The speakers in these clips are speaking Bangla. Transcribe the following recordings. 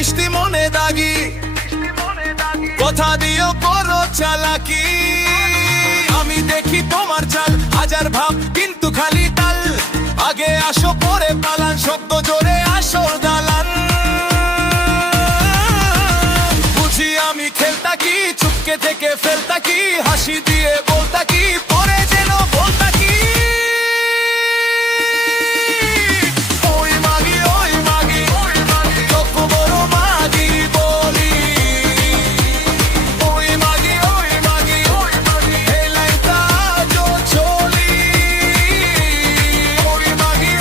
মিষ্টি মনে দাগি, কথা দিও করো চালাকি। আমি দেখি তোমার চাল হাজার ভাব কিন্তু খালি তাল, আগে আসো পরে পালান, শব্দ জোরে আসো দালান। বুঝি আমি খেলতা কি, চুপকে থেকে ফেলতা কি, হাসি দিয়ে বলতা কি, পরে যেন বলতা কি। ওই মাগি ওই মাগি চোখ বড় মাগি বলি। ওই মাগি এই লাইনটা আজও চলি। ওই মাগি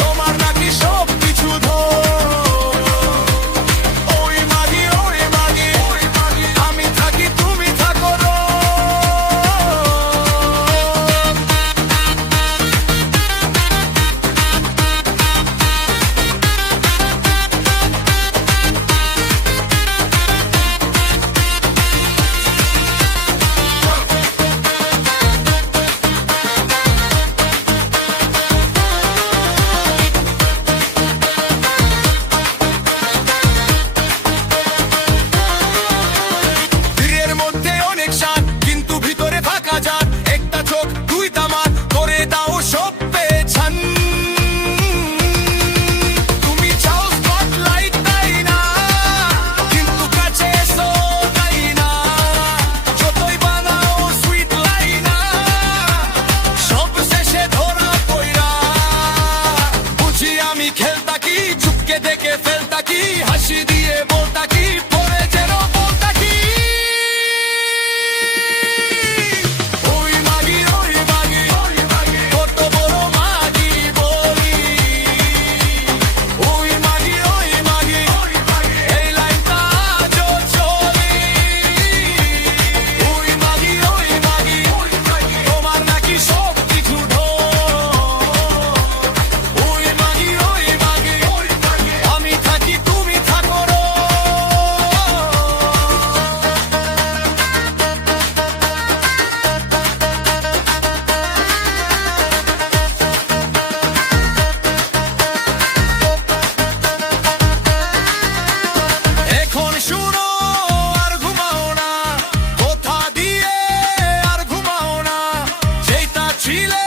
তোমার নাকি সব কিছু ধর। ওই মাগি আমি থাকি তুমি থাকো রো। দিনের মধ্যে অনেক শান কিন্তু ভিতরে ফাঁকা যান, একটা চোখ দুই তামার করে দাও সব পেছান। তুমি চাও স্পটলাইট তাই না, কিন্তু কাছে এসো তাই না। যতই বানাও সুইট লাইনা, সব শেষে ধরা কইরা। বুঝি আমি খেলতা কি, চুপকে দেখে ফেলতা কি, হাসি দিয়ে বলতা কি, পরে যেন বলতা কি। ওই মাগি কত বড় মাগি বলি। ওই মাগি এই লাইনটা আজও চলি। ওই মাগি তোমার নাকি সব কিছু ধর। ওই মাগি আমি থাকি তুমি থাকো রো। এখন শুনো আর ঘুমাও না, কথা দিয়ে আর ঘুমাও না। যেটা ছিলে